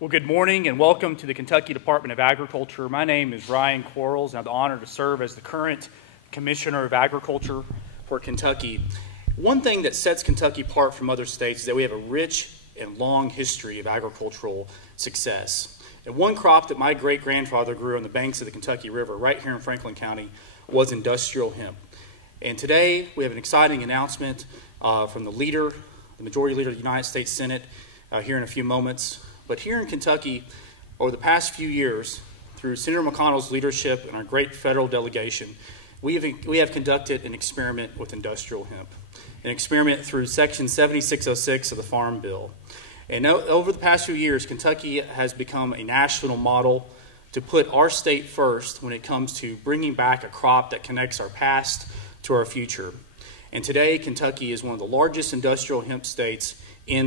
Well, good morning and welcome to the Kentucky Department of Agriculture. My name is Ryan Quarles, and I have the honor to serve as the current Commissioner of Agriculture for Kentucky. One thing that sets Kentucky apart from other states is that we have a rich and long history of agricultural success. And one crop that my great-grandfather grew on the banks of the Kentucky River right here in Franklin County was industrial hemp. And today we have an exciting announcement from the Majority Leader of the United States Senate here in a few moments. But here in Kentucky, over the past few years, through Senator McConnell's leadership and our great federal delegation, we have conducted an experiment with industrial hemp, an experiment through Section 7606 of the Farm Bill. And over the past few years, Kentucky has become a national model to put our state first when it comes to bringing back a crop that connects our past to our future. And today, Kentucky is one of the largest industrial hemp states in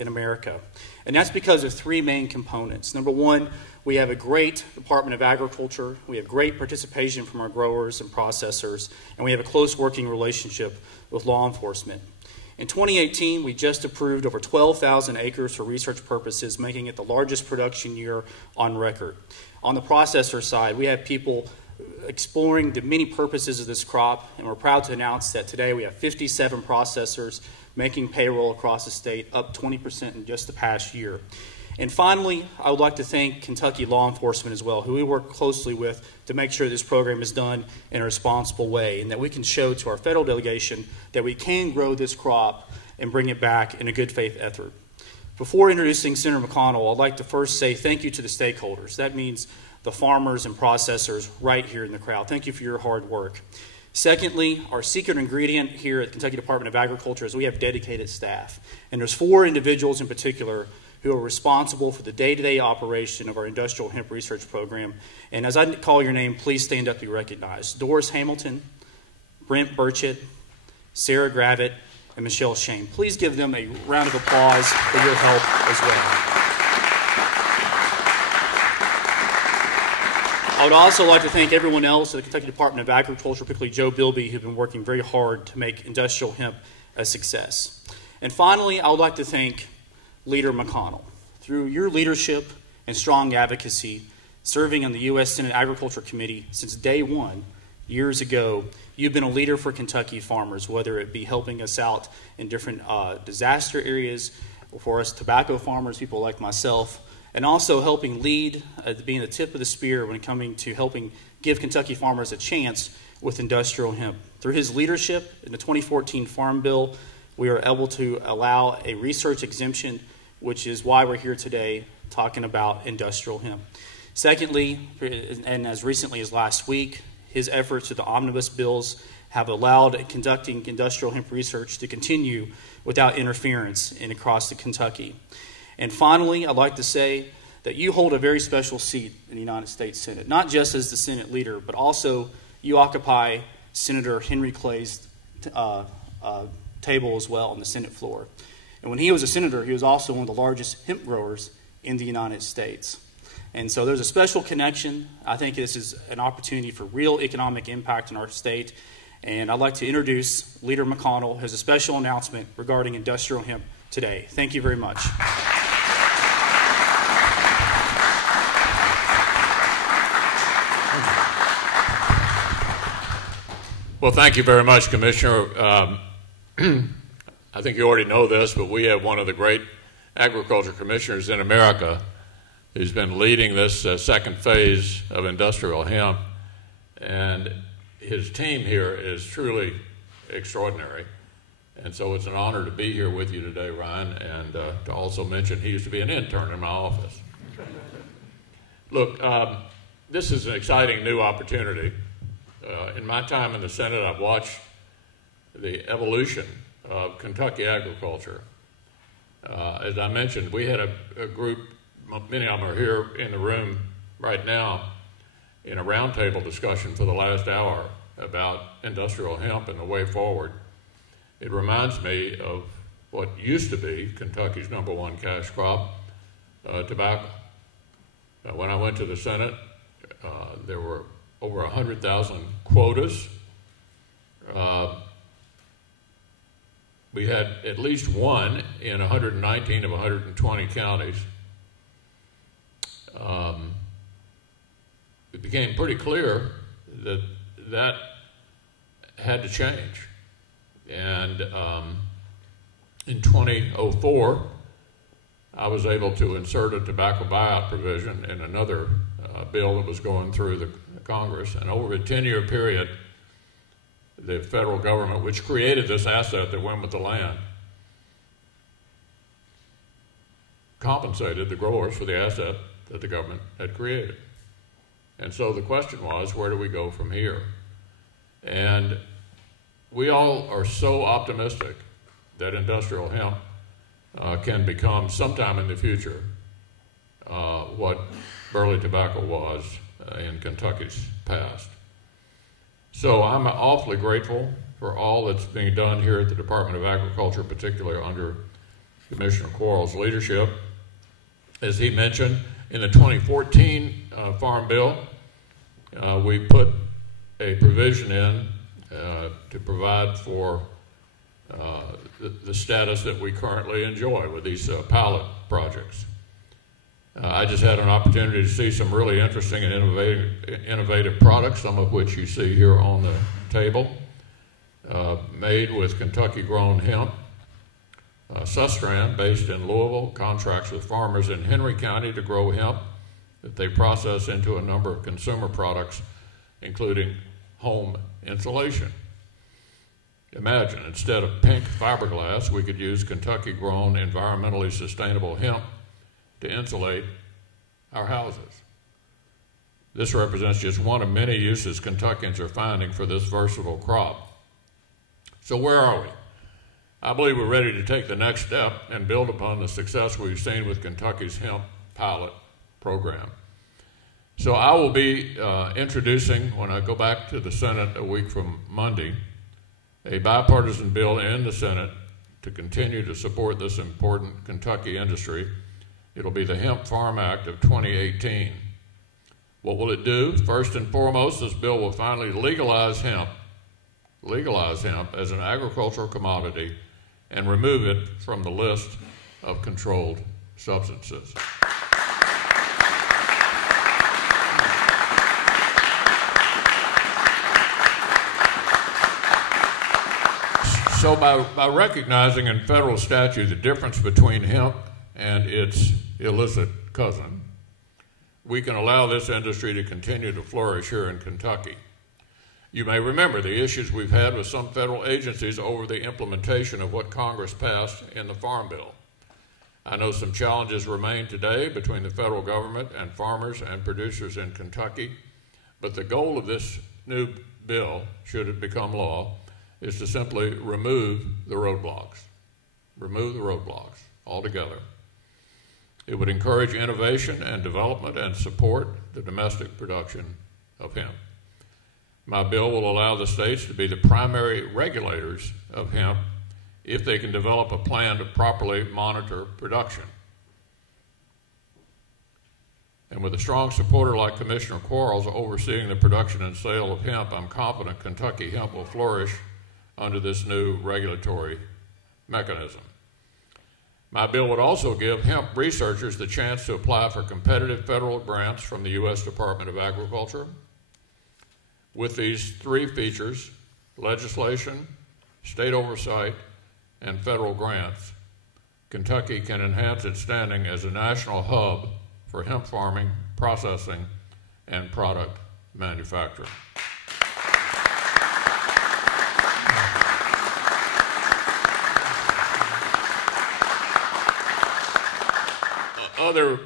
America. And that's because of three main components. Number one, we have a great Department of Agriculture, we have great participation from our growers and processors, and we have a close working relationship with law enforcement. In 2018, we just approved over 12,000 acres for research purposes, making it the largest production year on record. On the processor side, we have people exploring the many purposes of this crop, and we're proud to announce that today we have 57 processors making payroll across the state, up 20% in just the past year. And finally, I would like to thank Kentucky law enforcement as well, who we work closely with to make sure this program is done in a responsible way and that we can show to our federal delegation that we can grow this crop and bring it back in a good faith effort. Before introducing Senator McConnell, I'd like to first say thank you to the stakeholders. That means the farmers and processors right here in the crowd. Thank you for your hard work. Secondly, our secret ingredient here at Kentucky Department of Agriculture is we have dedicated staff. And there's 4 individuals in particular who are responsible for the day-to-day operation of our industrial hemp research program. And as I call your name, please stand up to be recognized. Doris Hamilton, Brent Burchett, Sarah Gravitt, and Michelle Shane. Please give them a round of applause for your help as well. I would also like to thank everyone else at the Kentucky Department of Agriculture, particularly Joe Bilby, who've been working very hard to make industrial hemp a success. And finally, I would like to thank Leader McConnell. Through your leadership and strong advocacy, serving on the U.S. Senate Agriculture Committee since day one, years ago, you've been a leader for Kentucky farmers, whether it be helping us out in different disaster areas, or for us tobacco farmers, people like myself, and also helping lead, being the tip of the spear when coming to helping give Kentucky farmers a chance with industrial hemp. Through his leadership in the 2014 Farm Bill, we are able to allow a research exemption, which is why we're here today talking about industrial hemp. Secondly, and as recently as last week, his efforts with the omnibus bills have allowed conducting industrial hemp research to continue without interference across Kentucky. And finally, I'd like to say that you hold a very special seat in the United States Senate, not just as the Senate leader, but also you occupy Senator Henry Clay's table as well on the Senate floor. And when he was a senator, he was also one of the largest hemp growers in the United States. And so there's a special connection. I think this is an opportunity for real economic impact in our state. And I'd like to introduce Leader McConnell, who has a special announcement regarding industrial hemp today. Thank you very much. Well, thank you very much, Commissioner. I think you already know this, but we have one of the great agriculture commissioners in America who's been leading this second phase of industrial hemp, and his team here is truly extraordinary. And so it's an honor to be here with you today, Ryan, and to also mention he used to be an intern in my office. Look, this is an exciting new opportunity. In my time in the Senate, I've watched the evolution of Kentucky agriculture. As I mentioned, we had a group, many of them are here in the room right now, in a roundtable discussion for the last hour about industrial hemp and the way forward. It reminds me of what used to be Kentucky's #1 cash crop, tobacco. When I went to the Senate, there were over 100,000 quotas. We had at least one in 119 of 120 counties it became pretty clear that that had to change. And in 2004, I was able to insert a tobacco buyout provision in another bill that was going through the Congress. And over a 10-year period, the federal government, which created this asset that went with the land, compensated the growers for the asset that the government had created. And so the question was, where do we go from here? And we all are so optimistic that industrial hemp can become sometime in the future what burley tobacco was in Kentucky's past. So I'm awfully grateful for all that's being done here at the Department of Agriculture, particularly under Commissioner Quarles' leadership. As he mentioned, in the 2014 Farm Bill, we put a provision in to provide for the status that we currently enjoy with these pilot projects. I just had an opportunity to see some really interesting and innovative products, some of which you see here on the table, made with Kentucky-grown hemp. Sustrand, based in Louisville, contracts with farmers in Henry County to grow hemp that they process into a number of consumer products, including home insulation. Imagine, instead of pink fiberglass, we could use Kentucky-grown, environmentally sustainable hemp to insulate our houses. This represents just one of many uses Kentuckians are finding for this versatile crop. So where are we? I believe we're ready to take the next step and build upon the success we've seen with Kentucky's hemp pilot program. So I will be introducing, when I go back to the Senate a week from Monday, a bipartisan bill in the Senate to continue to support this important Kentucky industry. It'll be the Hemp Farming Act of 2018. What will it do? First and foremost, this bill will finally legalize hemp as an agricultural commodity and remove it from the list of controlled substances. So by recognizing in federal statute the difference between hemp and its illicit cousin, we can allow this industry to continue to flourish here in Kentucky. You may remember the issues we've had with some federal agencies over the implementation of what Congress passed in the Farm Bill. I know some challenges remain today between the federal government and farmers and producers in Kentucky, but the goal of this new bill, should it become law, is to simply remove the roadblocks. Remove the roadblocks altogether. It would encourage innovation and development and support the domestic production of hemp. My bill will allow the states to be the primary regulators of hemp if they can develop a plan to properly monitor production. And with a strong supporter like Commissioner Quarles overseeing the production and sale of hemp, I'm confident Kentucky hemp will flourish under this new regulatory mechanism. My bill would also give hemp researchers the chance to apply for competitive federal grants from the U.S. Department of Agriculture. With these three features, legislation, state oversight, and federal grants, Kentucky can enhance its standing as a national hub for hemp farming, processing, and product manufacturing. Other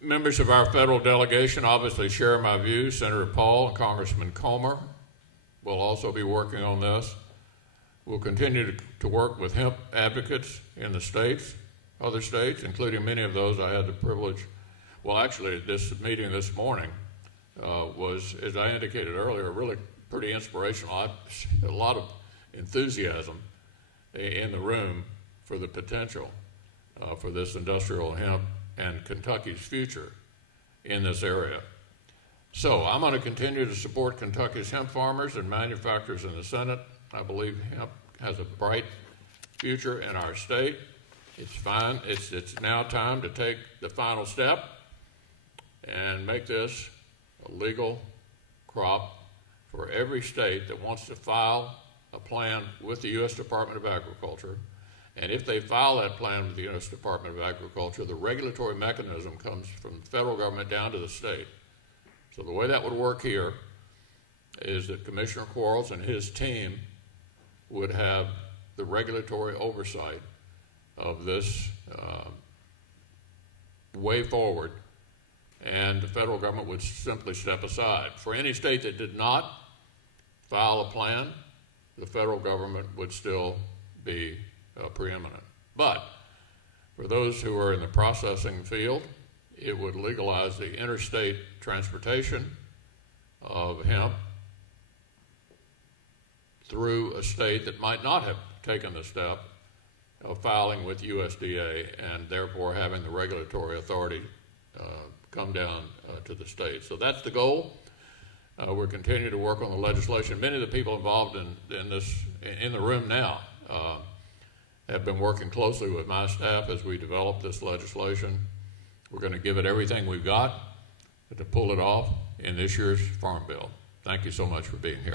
members of our federal delegation obviously share my views. Senator Paul and Congressman Comer will also be working on this. We'll continue to work with hemp advocates in the states, other states, including many of those I had the privilege. Well, actually, this meeting this morning was, as I indicated earlier, really pretty inspirational. A lot of enthusiasm in the room for the potential for this industrial hemp and Kentucky's future in this area. So I'm going to continue to support Kentucky's hemp farmers and manufacturers in the Senate. I believe hemp has a bright future in our state. It's fine. It's now time to take the final step and make this a legal crop for every state that wants to file a plan with the U.S. Department of Agriculture. And if they file that plan with the U.S. Department of Agriculture, the regulatory mechanism comes from the federal government down to the state. So the way that would work here is that Commissioner Quarles and his team would have the regulatory oversight of this way forward, and the federal government would simply step aside. For any state that did not file a plan, the federal government would still be preeminent. But for those who are in the processing field, it would legalize the interstate transportation of hemp through a state that might not have taken the step of filing with USDA and therefore having the regulatory authority come down to the state. So that's the goal. We're continuing to work on the legislation. Many of the people involved in this, in the room now, have been working closely with my staff as we develop this legislation. We're going to give it everything we've got to pull it off in this year's Farm Bill. Thank you so much for being here.